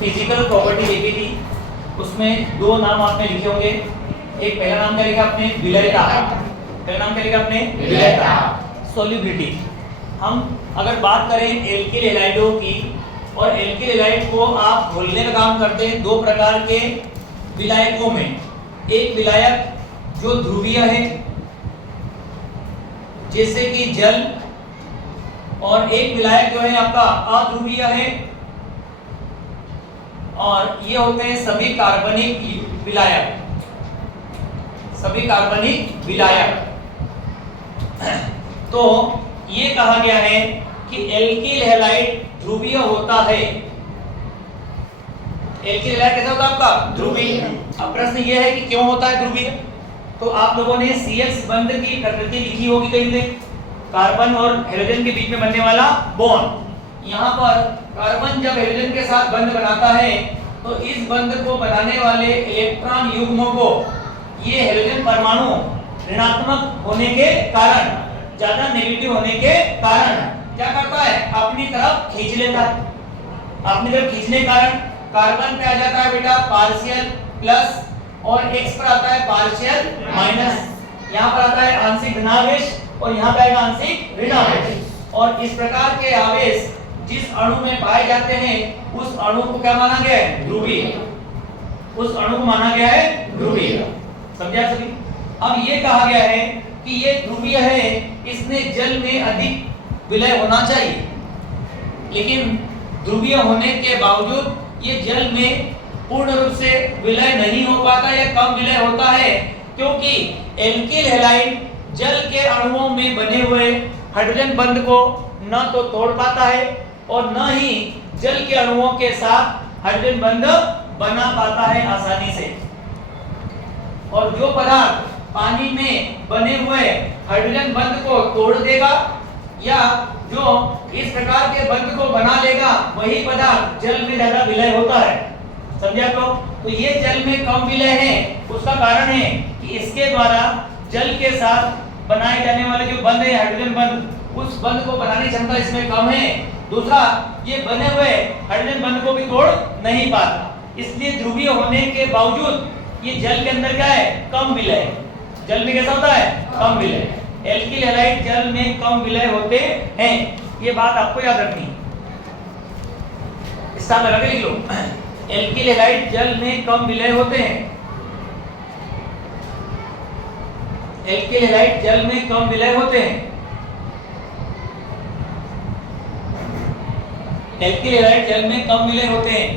Physical property देखी थी, उसमें दो नाम आपने लिखे होंगे। एक पहला नाम क्या लिखा आपने? विलयता। पहला नाम क्या लिखा आपने? विलयता। सॉल्युबिलिटी। हम अगर बात करें एल्किल हैलाइडों की, और एल्किल हैलाइड को आप घोलने का काम करते हैं दो प्रकार के विलायकों में। एक विलायक जो ध्रुवीय है जैसे कि जल, और एक विलायक जो है आपका अध्रुवीय है, और ये होते हैं सभी कार्बनिक विलायक। सभी कार्बनिक विलायक। तो ये कहा गया है कि एल्किल हैलाइड ध्रुवीय होता है। एल्किल हैलाइड कैसा होता है आपका? ध्रुवीय। अब प्रश्न ये है कि क्यों होता है ध्रुवीय? तो आप लोगों ने CH बंध की प्रकृति लिखी होगी कहीं पे, कार्बन और हाइड्रोजन के बीच में बनने वाला बॉन्ड। यहाँ पर कार्बन जब हाइड्रोजन के साथ बंध बनाता है तो इस बंध को बनाने वाले इलेक्ट्रॉन युग्मों को ये हाइड्रोजन परमाणु ऋणात्मक होने के कारण, ज्यादा नेगेटिव होने के कारण क्या करता है? अपनी तरफ खींच लेता है। अपनी तरफ खींचने के कारण कार्बन पे आ जाता है बेटा पार्शियल प्लस, और X पर आता है पार्शियल माइनस। यहाँ पर आता है आंशिक धनावेश और यहाँ पे आएगा आंशिक ऋणावेश। और इस प्रकार के आवेश जिस अणु में पाए जाते हैं उस अणु को क्या माना गया है? ध्रुवीय। उस अणु को माना गया है ध्रुवीय। समझा सभी? अब ये कहा गया है कि ये ध्रुवीय है, इसने जल में अधिक विलय होना चाहिए, लेकिन ध्रुवीय होने के बावजूद ये जल में पूर्ण रूप से विलय नहीं हो पाता या कम विलय होता है, क्योंकि एल्किल हैलाइड जल के अणुओं में बने हुए हाइड्रोजन बंध को न तो तोड़ पाता है और न ही जल के अणुओं के साथ हाइड्रोजन बंध बना पाता है आसानी से। और जो पदार्थ पानी में बने हुए हाइड्रोजन बंध को तोड़ देगा या जो इस प्रकार के बंध को बना लेगा, वही पदार्थ जल में ज्यादा विलय होता है। समझा? तो ये जल में कम विलय है, उसका कारण है कि इसके द्वारा जल के साथ बनाए जाने वाले जो बंध है हाइड्रोजन बंध, उस बंध को बनाने की क्षमता इसमें कम है। दूसरा, ये बने हुए हाइड्रोजन बंध को भी तोड़ नहीं पाता, इसलिए ध्रुवीय होने के बावजूद ये जल के अंदर क्या है? कम विलय। जल में कैसा होता है? कम विलय। एल्किल हैलाइड जल में कम विलय होते हैं, ये बात आपको याद रखनी है। इसका लगा के लिख लो, एल्किल हैलाइड जल में कम विलय होते हैं। एल्किल हैलाइड जल में कम विलय होते हैं। एल्किल हैलाइड जल में कम विलय होते हैं,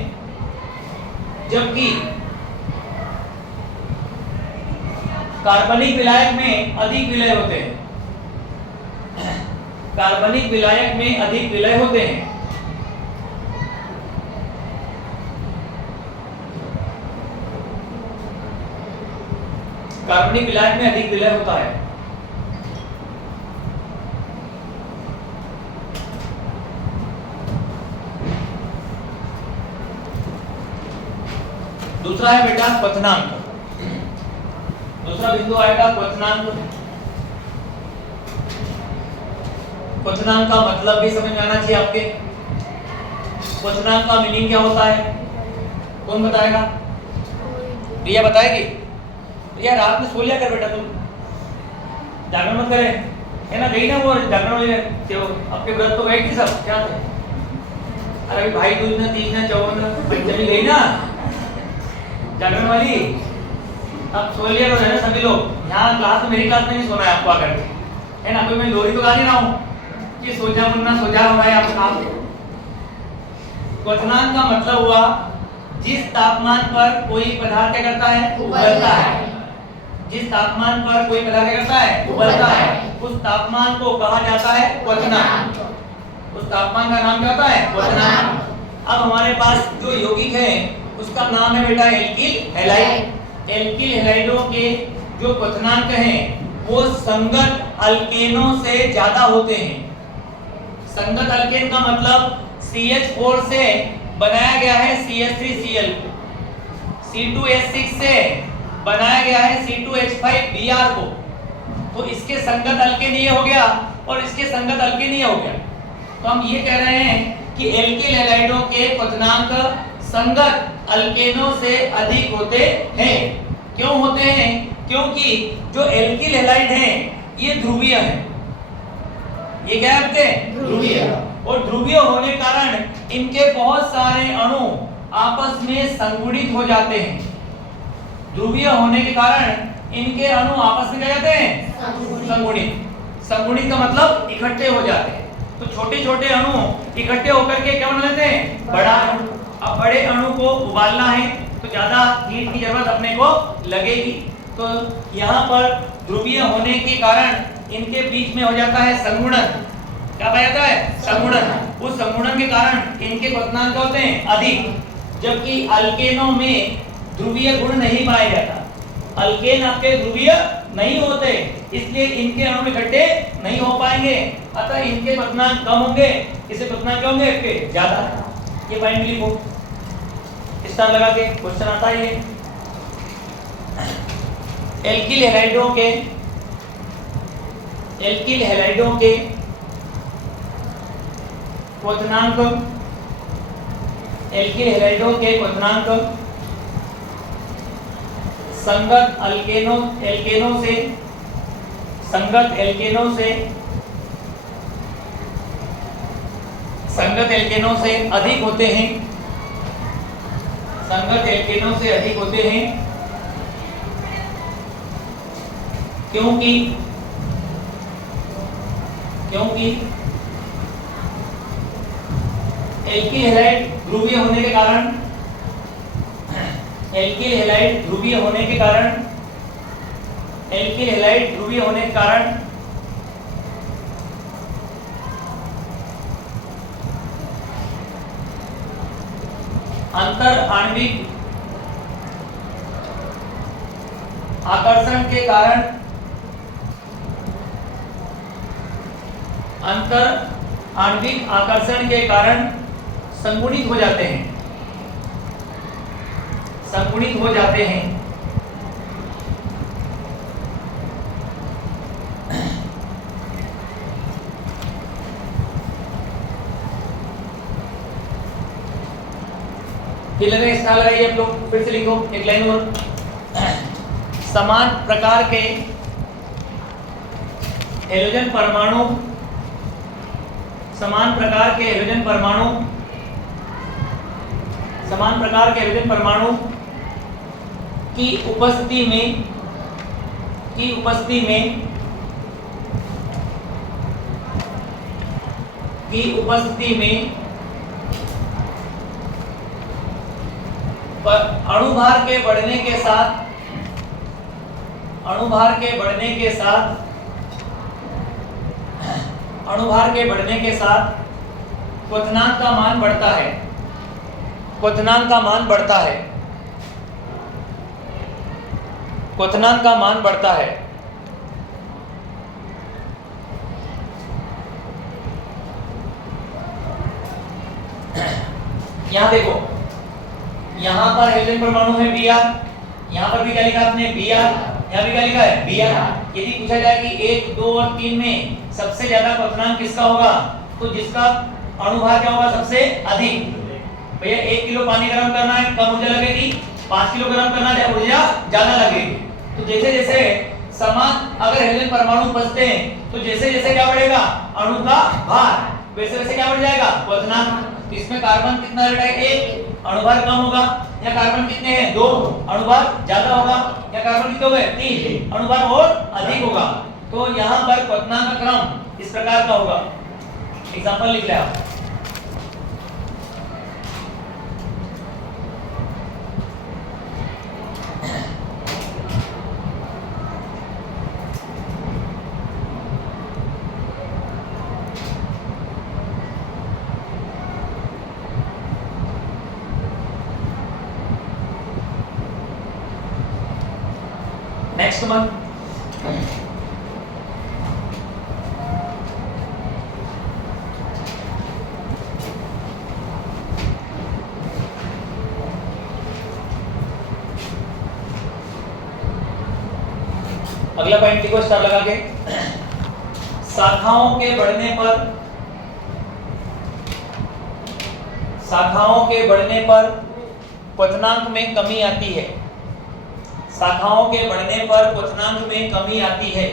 जबकि कार्बनिक विलायक में अधिक विलय होते हैं। कार्बनिक विलायक में अधिक विलय होते हैं। कार्बनिक विलायक में अधिक विलय होता है। दूसरा है बेटा क्वथनांक। दूसरा बिंदु आएगा क्वथनांक। क्वथनांक का मतलब भी समझ में आना चाहिए आपके। क्वथनांक का मीनिंग क्या होता है? कौन बताएगा? रिया बताएगी? रिया रात में सो लिया कर बेटा, तुम जागरण मत करे, है ना? गई ना वो जागरण वाली, आपके व्रत तो गए थी सब, क्या थे? अरे भाई दूज ना, तीज ना, चौवन ना, पंचमी गई ना जागरण वाली। अब सो लिया तो है ना सभी लोग। यहाँ क्लास में, मेरी क्लास में नहीं सोना है आपको आकर के, है ना? कोई मैं लोरी तो गा नहीं रहा हूँ कि सो जा मुन्ना सो जा हो रहा है आपका काम। क्वथनांक का मतलब हुआ जिस तापमान पर कोई पदार्थ क्या करता है? उबलता है। जिस तापमान पर कोई पदार्थ क्या करता है? उबलता है। उस तापमान को कहा जाता है क्वथनांक। उस तापमान का नाम क्या होता है? क्वथनांक। अब हमारे पास जो यौगिक है उसका नाम है बेटा एल्किल हैलाइड। एल्किल हैलाइडों के जो क्वथनांक हैं वो संगत अल्केनों से ज्यादा होते हैं। संगत अल्केन का मतलब CH4 से बनाया गया है CH3Cl, C2H6 से बनाया गया है C2H5Br को, तो इसके संगत अल्केन ये हो गया और इसके संगत अल्केन ये हो गया। तो हम ये कह रहे हैं कि एल्किल हैलाइडों के क्वथनांक संगत अल्केनों से अधिक होते हैं। क्यों होते हैं? क्योंकि जो एल्किल हैलाइड हैं ये ध्रुवीय हैं। ये क्या है आपके? ध्रुवीय। और ध्रुवीय होने के कारण इनके बहुत सारे अणु आपस में संगुणित हो जाते हैं। ध्रुवीय होने के कारण इनके अणु आपस में क्या जाते हैं? संगुणित। संगुणित का मतलब इकट्ठे हो जाते हैं। तो छोटे छोटे अणु इकट्ठे होकर के क्या बना लेते हैं? बड़ा अणु। अब बड़े अणु को उबालना है तो ज्यादा हीट की जरूरत अपने को लगेगी। तो यहाँ पर ध्रुवीय होने के कारण इनके बीच में हो जाता है संगुणन। क्या पाया जाता है? संगुणन। उस संगुणन के कारण इनके क्वथनांक होते हैं अधिक, जबकि अल्केनों में ध्रुवीय गुण नहीं पाया जाता। अल्केन आपके ध्रुवीय नहीं होते, इसलिए इनके अणु इकट्ठे नहीं हो पाएंगे, अतः इनके क्वथनांक कम होंगे, इसके क्वथनांक क्या होंगे? इसके ज्यादा। ये पॉइंट लिखो, स्टार लगा के क्वेश्चन आता है। ये एल्किल हैलाइडों के क्वथनांक संगत एल्केनों से अधिक होते हैं। क्योंकि एल्किल हैलाइड ध्रुवीय होने के कारण अंतर आणविक आकर्षण के कारण संगुणित हो जाते हैं। स्टार लगाइए आप लोग, फिर से लिखो एक लाइन और। समान प्रकार के हैलोजन परमाणु की उपस्थिति में अणुभार के बढ़ने के साथ क्वथनांक का मान बढ़ता है। यहाँ देखो, यहाँ पर हाइड्रोजन परमाणु है Br, यहाँ पर भी क्या लिखा आपने? Br, यहाँ भी क्या लिखा है? Br। यदि पूछा जाए कि 1, 2 और 3 में सबसे ज्यादा क्वथनांक किसका होगा, तो जिसका अणुभार क्या होगा? सबसे अधिक। भैया 1 किलो पानी गर्म करना है, कम ऊर्जा लगेगी। 5 किलो गर्म करना है, ऊर्जा ज्यादा लगेगी। तो जैसे जैसे समान अगर हाइड्रोजन परमाणु बचते हैं तो जैसे जैसे क्या बढ़ेगा? अणु का भार, वैसे वैसे क्या बढ़ जाएगा? क्वथनांक। इसमें कार्बन कितना रहेगा? 1, अणुभार कम होगा। या कार्बन कितने हैं? 2, अणुभार ज्यादा होगा। या कार्बन कितने हो गए? 3, अणुभार और अधिक होगा। तो यहाँ पर क्वथनांक का क्रम इस प्रकार का होगा। एग्जांपल लिख ले आप। नेक्स्ट वन, अगला पॉइंट लिखो स्टार लगा के। शाखाओं के बढ़ने पर शाखाओं के बढ़ने पर क्वथनांक में कमी आती है। शाखाओं के बढ़ने पर क्वथनांक में कमी आती है।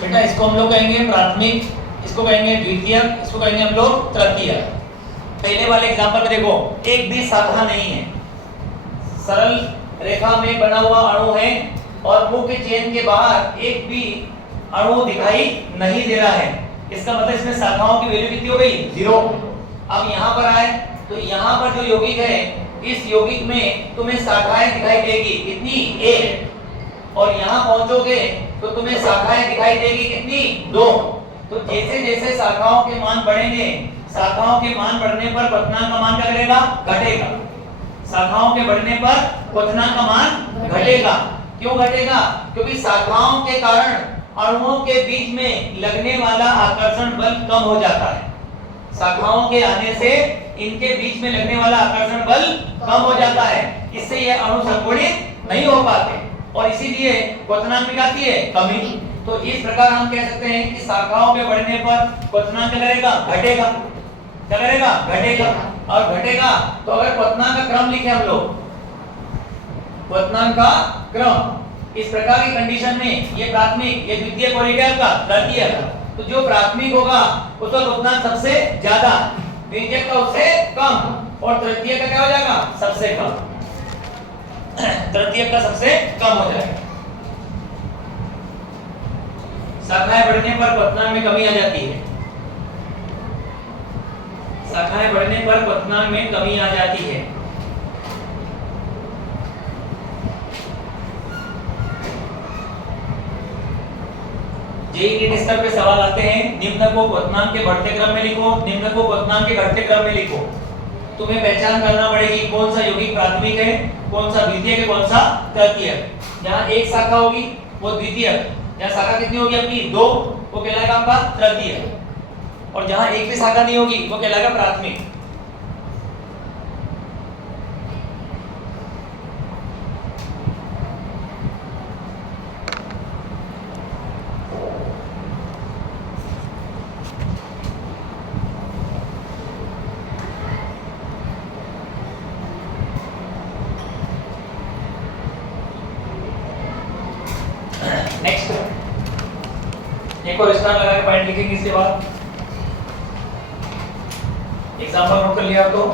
बेटा इसको हम लोग कहेंगे प्राथमिक, इसको कहेंगे द्वितीयक, इसको कहेंगे हम लोग तृतीयक। पहले वाले एग्जांपल में देखो, एक भी शाखा नहीं है, सरल रेखा में बना हुआ अणु है और मुख्य चेन के बाहर एक भी अणु दिखाई नहीं दे रहा है। इसका मतलब इसमें शाखाओं की वैल्यू कितनी हो गई? 0। अब यहाँ पर आए तो यहाँ पर जो यौगिक है, इस यौगिक में तुम्हें शाखाएं दिखाई देगी कितनी? 1। और यहाँ पहुंचोगे तो तुम्हें शाखाएं दिखाई देगी कितनी? 2। तो जैसे जैसे शाखाओं के मान बढ़ेंगे, शाखाओं के मान बढ़ने पर क्वथनांक का मान क्या करेगा? घटेगा। शाखाओं के बढ़ने पर क्वथनांक का मान घटेगा। क्यों घटेगा? क्योंकि शाखाओं के कारण अणुओं के बीच में लगने वाला आकर्षण बल कम हो जाता है। शाखाओं के आने से इनके बीच में लगने वाला आकर्षण बल कम हो जाता है, इससे ये अणु संगुणित नहीं हो पाते और इसीलिए क्वथनांक में आती है कमी। तो इस प्रकार हम कह सकते हैं कि शाखाओं के बढ़ने पर क्वथनांक क्या करेगा? घटेगा। क्या करेगा? घटेगा। और घटेगा तो अगर क्वथनांक का क्रम लिखे हम लोग, क्वथनांक का क्रम इस प्रकार की कंडीशन में ये प्राथमिक, ये द्वितीयक और ये क्या होगा? तृतीयक। तो जो प्राथमिक होगा उसका क्वथनांक सबसे ज्यादा, द्वितीयक का उससे कम और तृतीयक का क्या हो जाएगा? सबसे कम। तृतीयक का सबसे कम हो जाएगा। शाखाएं बढ़ने पर क्वथनांक में कमी आ जाती है। शाखाएं बढ़ने पर क्वथनांक में कमी आ जाती है। जेईई स्तर पे सवाल आते हैं, निम्न को क्वथनांक के बढ़ते क्रम में लिखो, निम्न को क्वथनांक के घटते क्रम में लिखो। तुम्हें पहचान करना पड़ेगी कौन सा यौगिक प्राथमिक है, कौन सा द्वितीयक है, कौन सा तृतीयक। जहां एक शाखा होगी वो द्वितीयक, जहां शाखा कितनी होगी आपकी? 2, वो कहलाएगा आपका तृतीयक। और जहां एक भी शाखा नहीं होगी वो कहलाएगा प्राथमिक। नेक्स्ट एक और स्टार लगा के पॉइंट लिखेंगे। इसके बाद एग्जांपल नोट कर लिया तो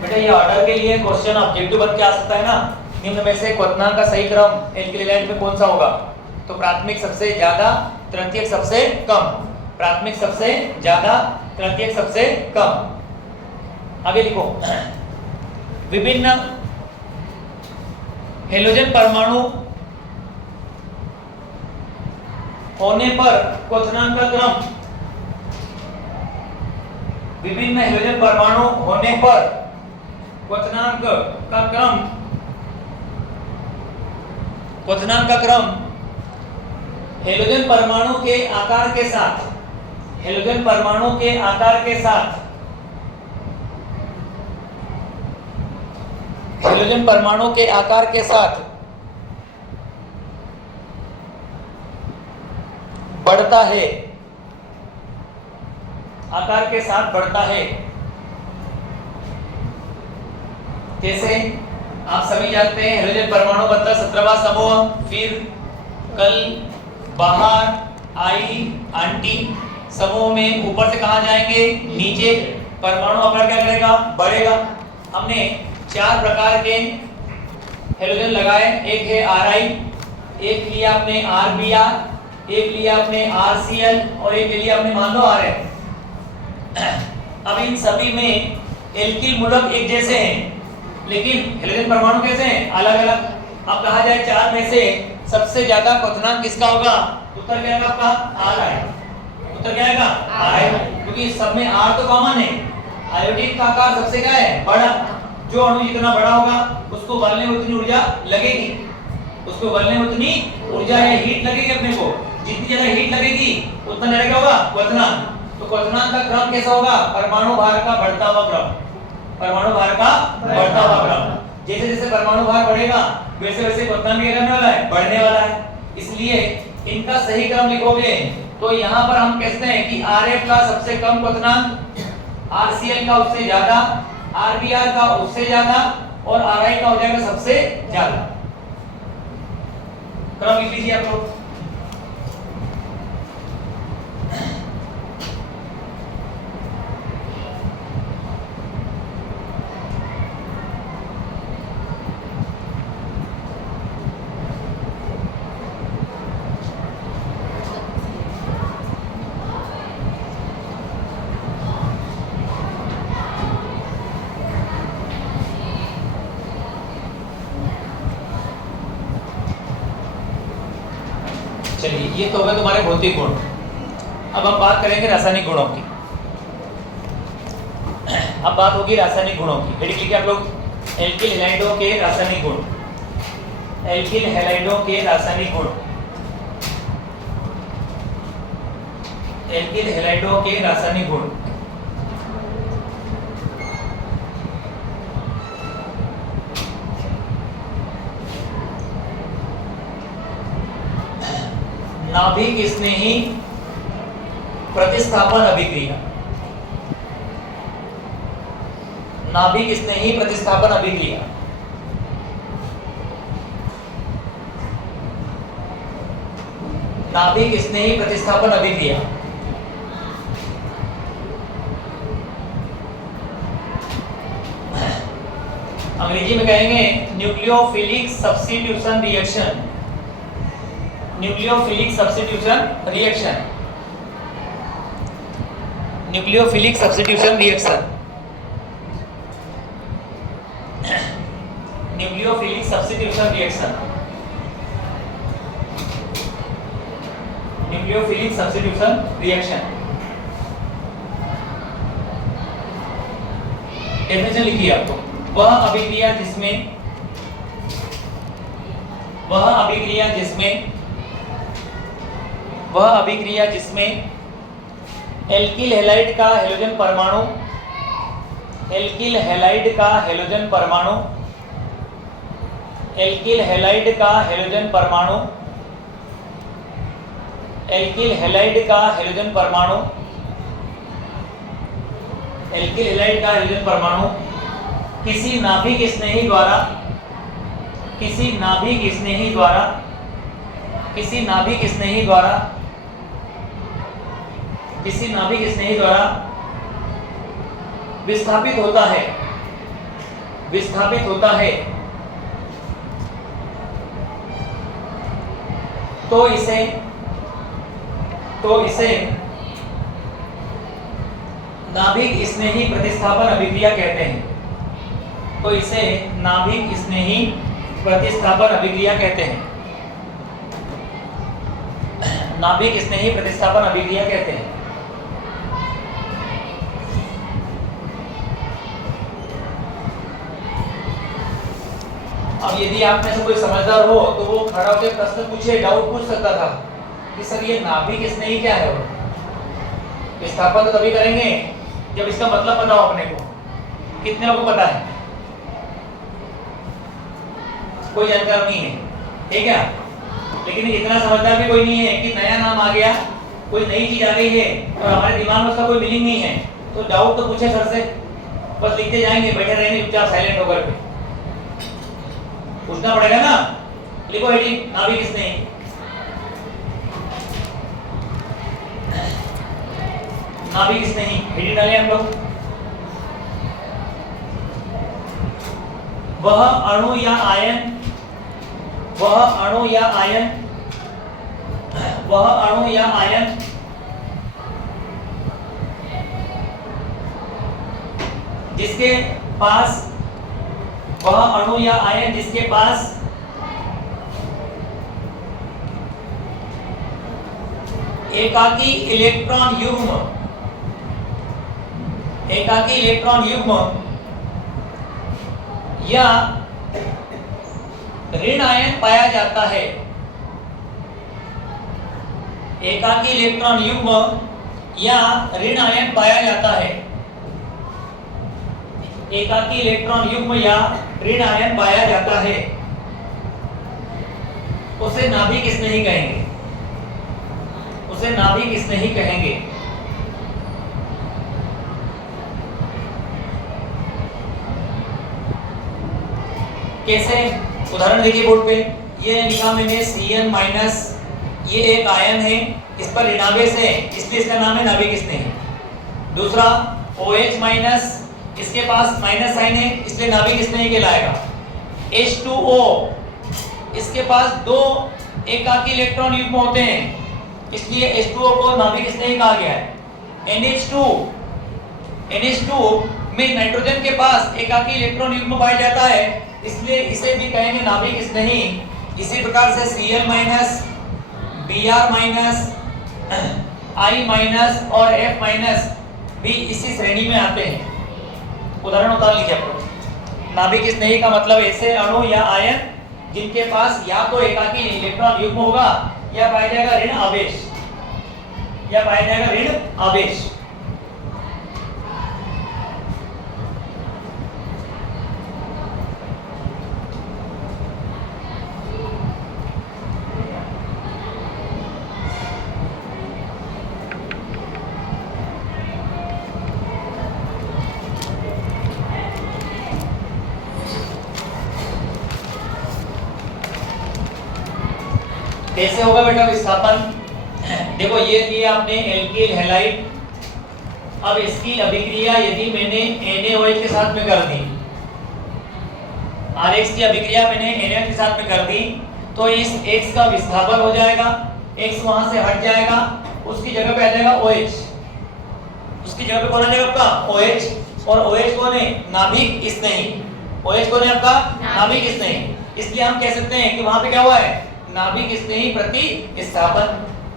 बेटा ये ऑर्डर के लिए क्वेश्चन ऑब्जेक्टिव बन के आ सकता है ना। निम्न में से क्वथनांक का सही क्रम एल्किल हैलाइड में कौन सा होगा? तो प्राथमिक सबसे ज्यादा, तृतीयक सबसे कम। प्राथमिक सबसे ज्यादा, तृतीयक सबसे कम। आगे लिखो, विभिन्न हेलोजन परमाणु होने पर क्वथनांक का क्रम, विभिन्न हेलोजन परमाणु होने पर क्वथनांक का क्रम, क्वथनांक का क्रम हेलोजन परमाणु के आकार के साथ, हेलोजन परमाणु के आकार के साथ, हेलोजन परमाणु के आकार के साथ बढ़ता है, आकार के साथ बढ़ता है। जैसे आप सभी जानते हैं हेलोजन परमाणु बनता 17वां समूह, फिर कल, बाहर, आई, आंटी समूह में ऊपर से कहां जाएंगे? नीचे। परमाणु आकार क्या करेगा? बढ़ेगा। हमने 4 प्रकार के हेलोजन लगाए, एक है Ri, एक लिया आपने RBr, एक लिया आपने RCl और एक लिया आपने मान लो Rn। अब इन सभी में एल्किल मूलक एक जैसे हैं, लेकिन हेलोजन परमाणु कैसे हैं? अलग अलग। अब कहा जाए 4 में से सबसे ज्यादा क्वथनांक किसका होगा? उत्तर क्या होगा आपका? Ri। उत्तर क्या आएगा? आर, क्योंकि सब में आर तो कॉमन है। आयोडीन का आकार सबसे क्या है? बड़ा। जो अणु जितना बड़ा होगा उसको उबालने में उतनी ऊर्जा लगेगी, उसको उबालने में उतनी ऊर्जा या हीट लगेगी अपने को। जितनी ज्यादा हीट लगेगी उतना ज्यादा क्या होगा? क्वथनांक। तो क्वथनांक का क्रम कैसा होगा? परमाणु भार का बढ़ता हुआ क्रम। परमाणु भार का बढ़ता हुआ क्रम। जैसे जैसे परमाणु भार बढ़ेगा वैसे वैसे क्वथनांक क्या करने वाला है? बढ़ने वाला है। इसलिए इनका सही क्रम लिखोगे तो यहाँ पर हम कहते हैं कि Rf का सबसे कम क्वथनांक, RCl का उससे ज्यादा, RBr का उससे ज्यादा और Ri का हो जाएगा सबसे ज्यादा। क्रम लिख लीजिए आप लोग। चलिए ये तो हो गए तुम्हारे भौतिक गुण। अब हम बात करेंगे रासायनिक गुणों की। अब बात होगी रासायनिक गुणों की। हेडिंग लिखिए आप लोग, एल्किल हैलाइडों के रासायनिक गुण। एल्किल हैलाइडों के रासायनिक गुण। एल्किल हैलाइडों के रासायनिक गुण। नाभिक स्नेही प्रतिस्थापन अभिक्रिया। नाभिक स्नेही प्रतिस्थापन अभिक्रिया। नाभिक स्नेही प्रतिस्थापन अभिक्रिया। अंग्रेजी में कहेंगे nucleophilic substitution reaction. Nucleophilic substitution reaction. Nucleophilic substitution reaction. Nucleophilic substitution reaction. Nucleophilic substitution reaction. Definition लिखिए आपको। वह अभिक्रिया जिसमें एल्किल हैलाइड का हैलोजन परमाणु, एल्किल हैलाइड का हैलोजन परमाणु, एल्किल हैलाइड का हैलोजन परमाणु, एल्किल हैलाइड का हैलोजन परमाणु, एल्किल हैलाइड का हैलोजन परमाणु किसी नाभिक स्नेही द्वारा, किसी नाभिक स्नेही द्वारा, किसी नाभिक स्नेही द्वारा, किसी नाभिक स्नेही द्वारा विस्थापित होता है, विस्थापित होता है तो इसे नाभिक स्नेही प्रतिस्थापन अभिक्रिया कहते हैं। तो इसे नाभिक स्नेही प्रतिस्थापन अभिक्रिया कहते हैं। नाभिक स्नेही प्रतिस्थापन अभिक्रिया कहते हैं। अब यदि आप में से कोई समझदार हो तो वो खड़ा होकर प्रश्न पूछे, डाउट पूछ सकता था कि सर ये नाभिक स्नेही क्या है? विस्थापन तो तभी करेंगे जब इसका मतलब पता हो अपने को। कितने लोगों को पता है? कोई जानकार नहीं है, ठीक है। लेकिन इतना समझदार भी कोई नहीं है कि नया नाम आ गया, कोई नई चीज आ गई है और हमारे दिमाग में उसका कोई मीनिंग नहीं है, तो डाउट तो पूछे सर से, बस लिखते जाएंगे, बैठे रहेंगे चुपचाप साइलेंट होकर के। पूछना पड़ेगा ना। लिखो हेडिंग, नाभिक स्नेही। नाभिक स्नेही हेडिंग डालें हम लोग। वह अणु या आयन, वह अणु या आयन, वह अणु या आयन जिसके पास, वह अणु या आयन जिसके पास एकाकी इलेक्ट्रॉन युग्म या ऋण आयन पाया जाता है। एकाकी इलेक्ट्रॉन युग्म या ऋण आयन पाया जाता है। एकाकी इलेक्ट्रॉन युग्म या ऋण आयन पाया जाता है, उसे नाभिक स्नेही कहेंगे। उसे नाभिक स्नेही कहेंगे। कैसे? उदाहरण देखिए बोर्ड पे, ये लिखा मैंने Cn माइनस, ये एक आयन है, इस पर ऋणावेश है इसलिए इसका नाम है नाभिक स्नेही। दूसरा OH माइनस, इसके पास माइनस साइन है इसलिए नाभिक स्नेही कहलाएगा। H2O, इसके पास दो एकाकी इलेक्ट्रॉन युग्म होते हैं इसलिए H2O को नाभिक स्नेही कहा गया है। NH2 में नाइट्रोजन के पास एकाकी इलेक्ट्रॉन युग्म पाया जाता है इसलिए इसे भी कहेंगे नाभिक स्नेही। इसी प्रकार से Cl minus, Br minus, I minus और F माइनस भी इसी श्रेणी में आते हैं। उदाहरण उतार लीजिए आप। नाभिक स्नेही का मतलब ऐसे अणु या आयन जिनके पास या तो एकाकी इलेक्ट्रॉन युग्म होगा या पाया जाएगा ऋण आवेश। कैसे होगा बेटा विस्थापन? देखो ये लिया आपने एल्किल हैलाइड। अब इसकी अभिक्रिया यदि मैंने NaOH के साथ में कर दी, RH की अभिक्रिया मैंने NaOH के साथ में कर दी तो इस X का विस्थापन हो जाएगा, X वहां से हट जाएगा, उसकी जगह पे आ जाएगा OH। उसकी जगह पे कौन आ जाएगा आपका? OH। और OH कौन है? नाभिक स्नेही। OH कौन है आपका? नाभिक स्नेही। इसलिए हम कह सकते हैं कि वहां पे क्या हुआ है? नाभिक स्नेही प्रतिस्थापन।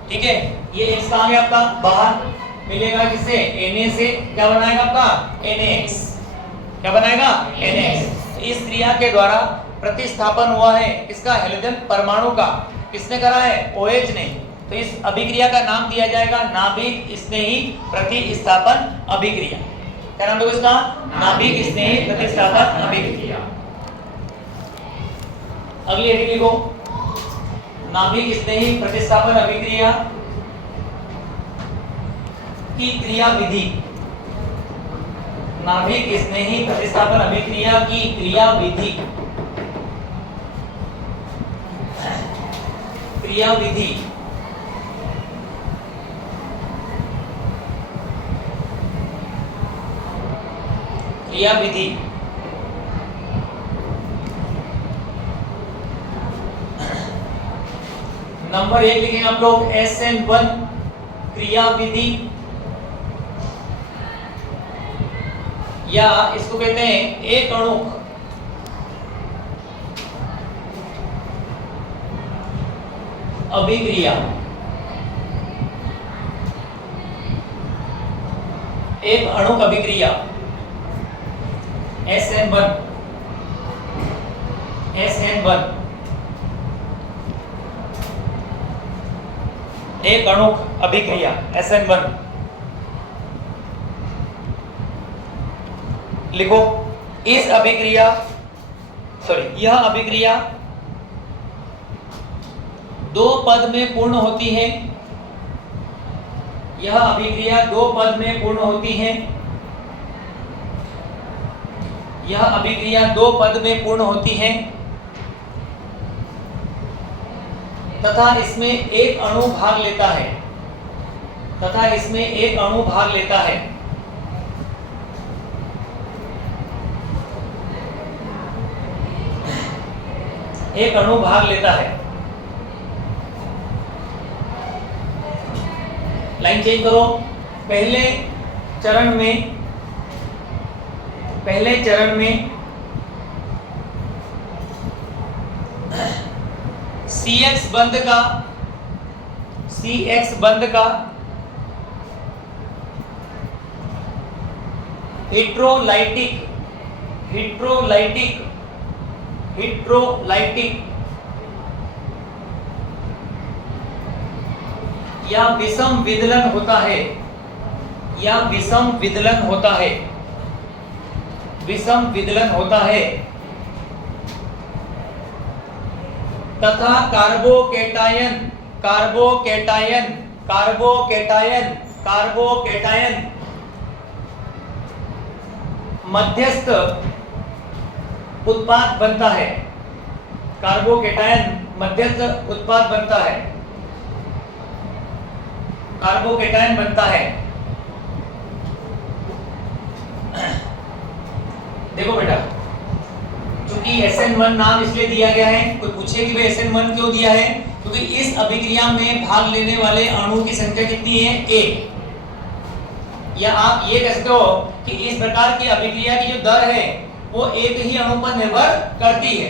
ठीक है, ये X कहां गया आपका? बाहर। मिलेगा किससे? Na से। क्या बनाएगा आपका? NaX। क्या बनाएगा? NaX। इस क्रिया के द्वारा प्रतिस्थापन हुआ है किसका? हैलोजन परमाणु का। किसने करा है? OH ने। तो इस अभिक्रिया का नाम दिया जाएगा नाभिक स्नेही प्रतिस्थापन अभिक्रिया। क्या नाम दोगे इसका? नाभिक स्नेही प्रतिस्थापन अभिक्रिया। अगली हेडिंग लिखो, नाभिक स्नेही प्रतिस्थापन अभिक्रिया की क्रिया विधि। नाभिक स्नेही प्रतिस्थापन अभिक्रिया की क्रिया विधि। क्रिया विधि क्रिया विधि नंबर 1 लिखेंगे आप लोग SN1 क्रिया विधि, या इसको कहते हैं एक अणु अभिक्रिया। एक अणु अभिक्रिया SN1 एक अणु अभिक्रिया SN1 लिखो। इस अभिक्रिया यह अभिक्रिया दो पद में पूर्ण होती है। यह अभिक्रिया दो पद में पूर्ण होती है। यह अभिक्रिया दो पद में पूर्ण होती है तथा इसमें एक अणु भाग लेता है। एक अणु भाग लेता है। लाइन चेंज करो। पहले चरण में CX CX बंध का हिट्रोलाइटिक या विषम विदलन होता है तथा कार्बोकेटायन मध्यस्थ उत्पाद बनता है। कार्बोकेटायन मध्यस्थ उत्पाद बनता है, कार्बोकेटायन बनता है। देखो बेटा, क्योंकि SN1 नाम इसलिए दिया गया है, कोई पूछे कि भाई SN1 क्यों दिया है, क्योंकि इस अभिक्रिया में भाग लेने वाले अणु की संख्या कितनी है? 1। या आप ये कह सकते हो कि इस प्रकार की अभिक्रिया की जो दर है वो एक ही अणु पर निर्भर करती है।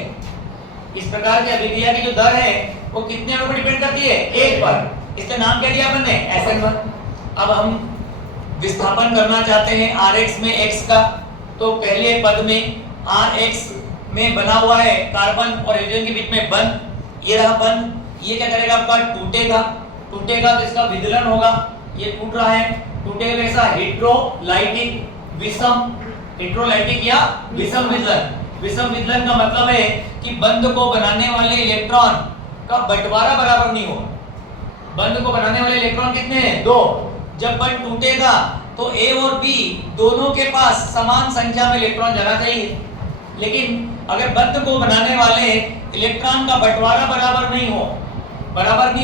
इस प्रकार की अभिक्रिया की जो दर है वो कितने अणु पर डिपेंड करती है? 1 पर। इसका नाम क्या दिया अपन ने? SN1। अब हम विस्थापन करना चाहते हैं RH में X का, तो पहले पद में RH में बना हुआ है कार्बन और हाइड्रोजन के बीच में बंध, ये रहा बंध। ये क्या करेगा? आपका टूटेगा तो इसका विदलन होगा, ये टूट रहा है, टूटेगा कैसा? हिट्रोलाइटिक या विषम विदलन। विषम विदलन का मतलब है कि बंध को बनाने वाले इलेक्ट्रॉन का बंटवारा बराबर नहीं हो। बंध को बनाने वाले इलेक्ट्रॉन कितने हैं? 2। जब बंध टूटेगा तो A और B दोनों के पास समान संख्या में इलेक्ट्रॉन जाना चाहिए, लेकिन अगर बंध को बनाने वाले इलेक्ट्रॉन का बंटवारा बराबर नहीं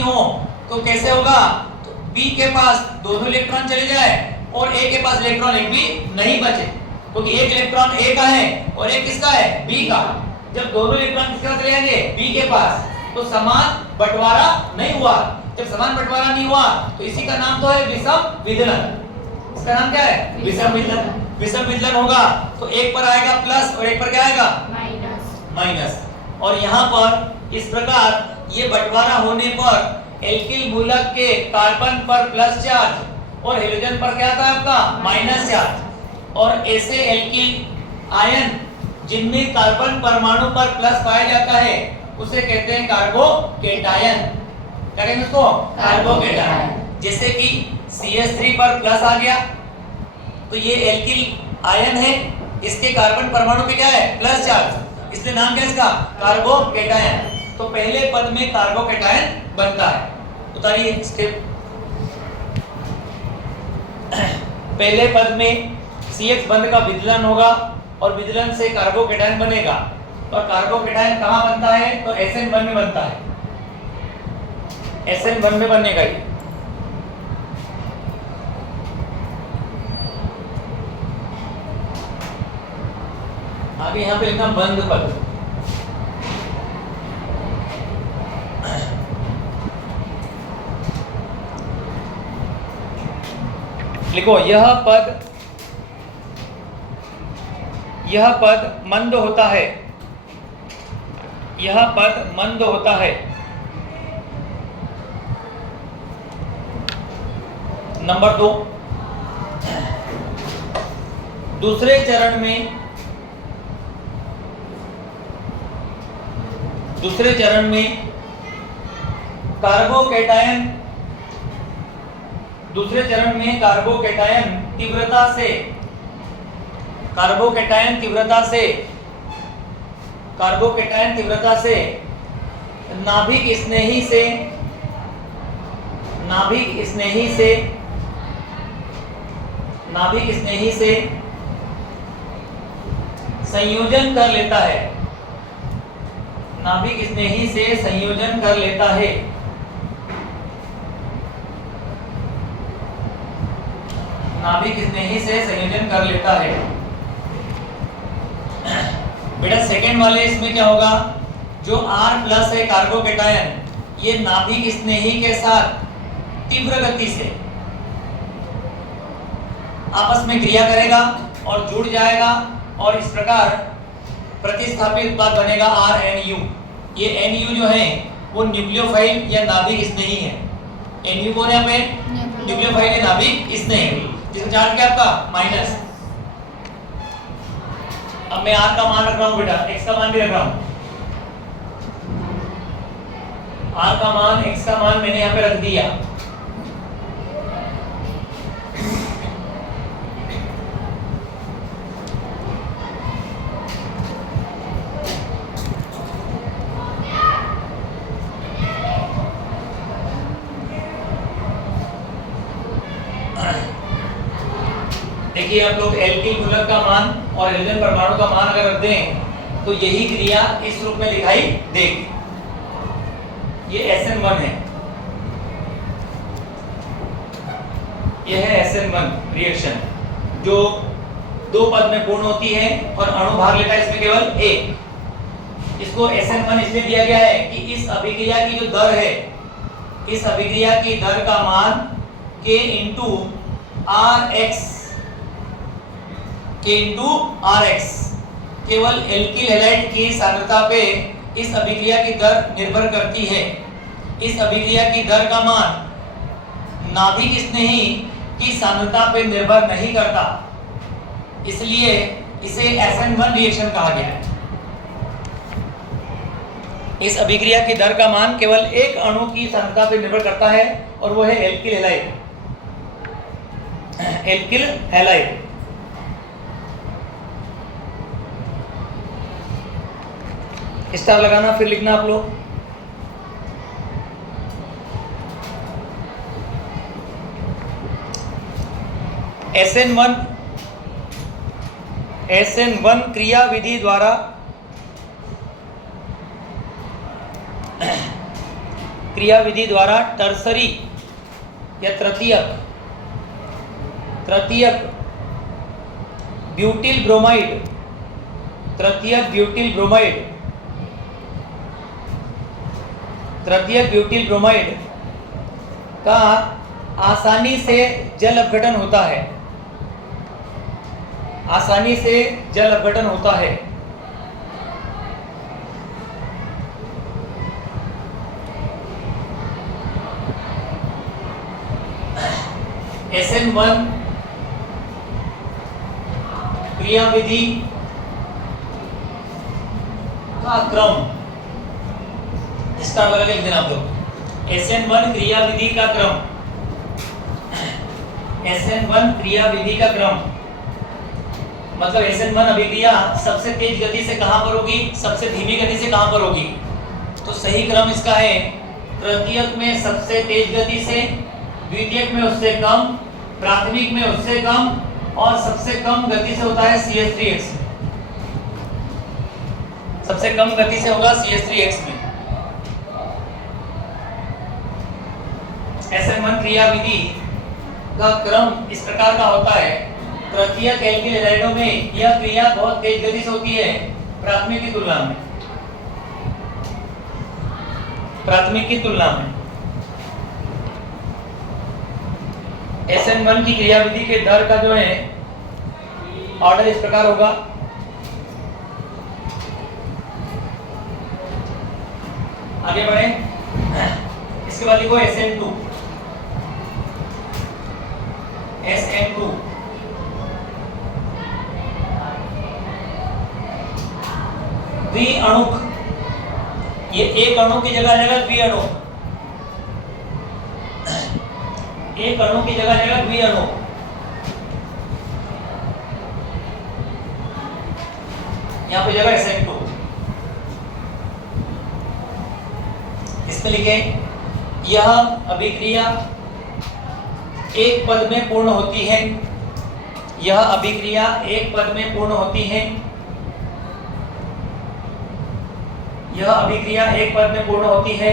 हो तो कैसे होगा? तो B के पास दोनों इलेक्ट्रॉन चले जाए और A के पास इलेक्ट्रॉन एक भी नहीं बचे, क्योंकि एक इलेक्ट्रॉन A का है और एक किसका है? B का। जब दोनों इलेक्ट्रॉन किसके पास चले जाएंगे? B के पास, तो समान बंटवारा नहीं हुआ। जब समान बंटवारा नहीं हुआ तो इसी का नाम तो है विषम विदलन। इसका नाम क्या है? विषम विदलन। विषम विदलन होगा तो एक पर आएगा प्लस और एक पर क्या आएगा? माइनस। और यहाँ पर इस प्रकार ये बंटवारा होने पर एल्किल मूलक के कार्बन पर प्लस चार्ज और हाइड्रोजन पर क्या था आपका? Minus charge. और ऐसे एल्किल आयन जिनमें कार्बन परमाणु पर प्लस पाया जाता है उसे कहते हैं कार्बोकेटायन। क्या कहेंगे उसको? कार्बोकेटायन। जैसे कि CH3 पर प्लस आ गया तो ये एल्किल आयन है, इसके कार्बन परमाणु पे क्या है? प्लस चार्ज, इसलिए नाम क्या है इसका? कार्बोकेटायन। तो पहले पद में कार्बोकेटायन बनता है। उतारिए स्टेप। पहले पद में CX बंध का विदलन होगा और विदलन से कार्बोकेटायन बनेगा। और कार्बोकेटायन कहाँ बनता है? तो SN1 में बनता है। SN1 में बनेगा ये। आगे यहाँ पे लिखना बंध पद। लिखो यह पद मंद होता है। यह पद मंद होता है। नंबर 2, दूसरे चरण में कार्बोकेटायन तीव्रता से नाभिक स्नेही से संयोजन कर लेता है। नाभिक स्नेही से संयोजन कर लेता है। नाभिक स्नेही से संयोजन कर लेता है। बेटा सेकेंड वाले इसमें क्या होगा? जो R+ है कार्बोकेटायन, ये नाभिक स्नेही के साथ तीव्र गति से आपस में क्रिया करेगा और जुड़ जाएगा और इस प्रकार प्रतिस्थापित उत्पाद बनेगा RNU। ये NU जो है वो न्यूक्लियोफाइल या नाभिक स्नेही है। Nu कौन है यहाँ पे? न्यूक्लियोफाइल है नाभिक स्नेह, जिसका चार्ज क्या आपका माइनस। अब मैं R का मान रख रहा हूँ बेटा, X का मान भी रख रहा हूँ। R का मान X का मान मैंने यहाँ पे रख दिया। देखिए आप लोग एल्किल मूलक का मान और हाइड्रोजन परमाणु का मान अगर रख दें तो यही क्रिया इस रूप में दिखाई देगी। ये SN1 है, यह है SN1 रिएक्शन जो दो पद में पूर्ण होती है और अणु भाग लेता है इसमें केवल एक। इसको SN1 इसलिए दिया गया है कि इस अभिक्रिया की जो दर है, इस अभिक्रिया की दर का मान K इंटू RX केवल एल्किल हैलाइड की सांद्रता पे इस अभिक्रिया की दर निर्भर करती है। इस अभिक्रिया की दर का मान नाभिक स्नेही की सांद्रता पे निर्भर नहीं करता, इसलिए इसे SN1 रिएक्शन कहा गया है। इस अभिक्रिया की दर का मान केवल एक अणु की सांद्रता पे निर्भर करता है और वो है alkyl halide. Alkyl halide star लगाना, फिर लिखना आप लोग। SN1 क्रियाविधि द्वारा टर्सरी या तृतीयक ब्यूटिल ब्रोमाइड का आसानी से जल अपघटन होता है, SN1 क्रियाविधि का क्रम, स्टार लगा के लिख देना आप लोग। SN1 क्रियाविधि का क्रम, SN1 क्रियाविधि का क्रम मतलब SN1 अभिक्रिया सबसे तेज गति से कहां पर होगी, सबसे धीमी गति से कहां पर होगी। तो सही क्रम इसका है तृतीयक में सबसे तेज गति से, द्वितीयक में उससे कम, प्राथमिक में उससे कम और सबसे कम गति से होता है CH3X। सबसे कम गति से होगा CH3X में। SN1 क्रियाविधि का क्रम इस प्रकार का होता है। तृतीयक एल्किल हैलाइडों में यह क्रिया बहुत तेज गति से होती है प्राथमिक की तुलना में। SN1 की क्रियाविधि के दर का जो है ऑर्डर इस प्रकार होगा। आगे बढ़े, इसके बाद लिखो SN2 द्विअणुक, ये एक अणु की जगह द्विअणु, एक अणु की जगह द्विअणु। यहाँ पे जगह SN2, इसमें लिखे यह अभिक्रिया एक पद में पूर्ण होती है, यह अभिक्रिया एक पद में पूर्ण होती है, यह अभिक्रिया एक पद में पूर्ण होती है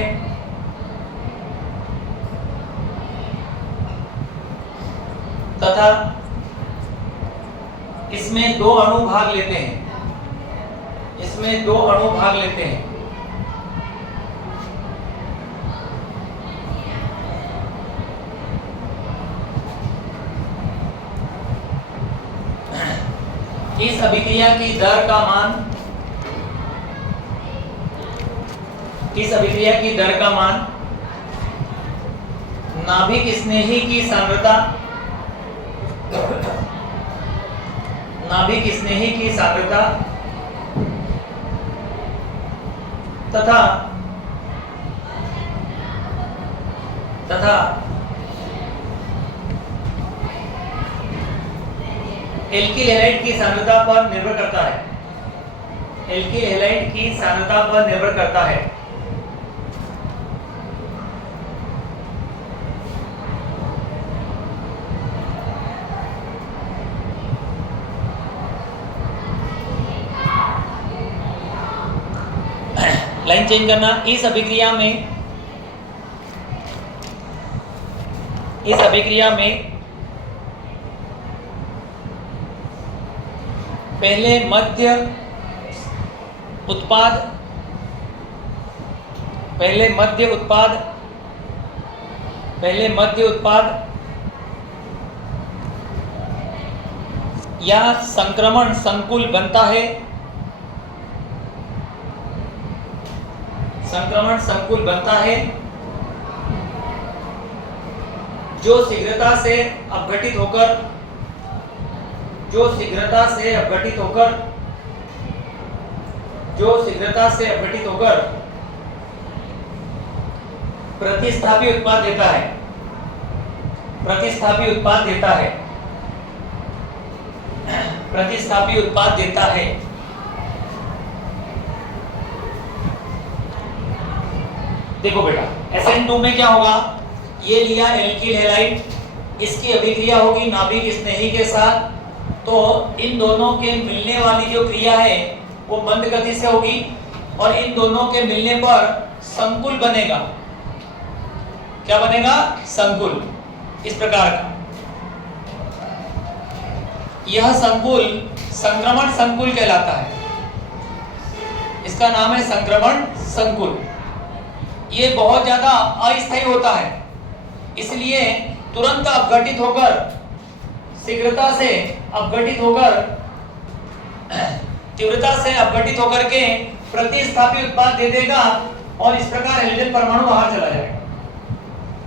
तथा इसमें दो अणु भाग लेते हैं, इसमें दो अणु भाग लेते हैं। इस अभिक्रिया की दर का मान, इस अभिक्रिया की दर का मान नाभिक स्नेही की सांद्रता, नाभिक स्नेही की सांद्रता तथा एल्किल हैलाइड की सांद्रता पर निर्भर करता है, एल्किल हैलाइड की सांद्रता पर निर्भर करता है। लाइन चेंज करना। इस अभिक्रिया में पहले मध्य उत्पाद या संक्रमण संकुल बनता है, संक्रमण संकुल बनता है जो शीघ्रता से अपघटित होकर प्रतिस्थापी उत्पाद देता है। देखो बेटा, SN2 में क्या होगा, ये लिया एल्किल हैलाइड, इसकी अभिक्रिया होगी नाभिक स्नेही के साथ, तो इन दोनों के मिलने वाली जो क्रिया है वो मंद गति से होगी और इन दोनों के मिलने पर संकुल बनेगा। क्या बनेगा? संकुल। इस प्रकार का यह संकुल संक्रमण संकुल कहलाता है, इसका नाम है संक्रमण संकुल। ये बहुत ज्यादा अस्थायी होता है, इसलिए तुरंत अपघटित होकर, शीघ्रता से अपघटित होकर, तीव्रता से अपघटित होकर के प्रतिस्थापी उत्पाद दे देगा और इस प्रकार हेलोजन परमाणु बाहर चला जाएगा।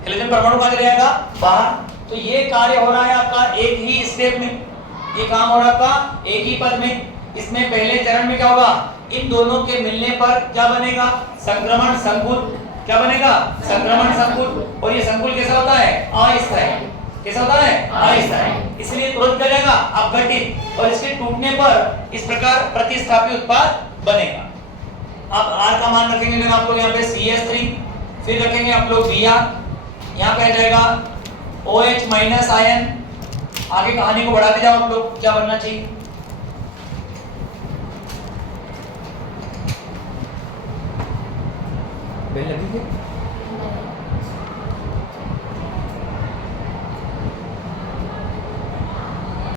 हेलोजन परमाणु कहां चला जाएगा? बाहर। तो ये कार्य हो रहा है आपका एक ही स्टेप में, ये काम हो रहा है आपका एक ही पद में। इसमें पहले चरण में क्या होगा, इन दोनों के मिलने पर क्या बनेगा? संक्रमण संकुल। क्या बनेगा? संक्रमण संकुल। और ये संकुल कैसा होता है? अस्थायी। कैसा होता है? अस्थायी। इसलिए तुरंत क्या जाएगा? अपघटित। और इसके टूटने पर इस प्रकार प्रतिस्थापी उत्पाद बनेगा। आप R का मान रखेंगे आप लोग यहाँ पे CH3, फिर रखेंगे आप लोग Br, यहाँ पे आ जाएगा OH माइनस आयन। आगे कहानी को बढ़ाते जाओ आप लोग, क्या बनना चाहिए? बेल लगी है?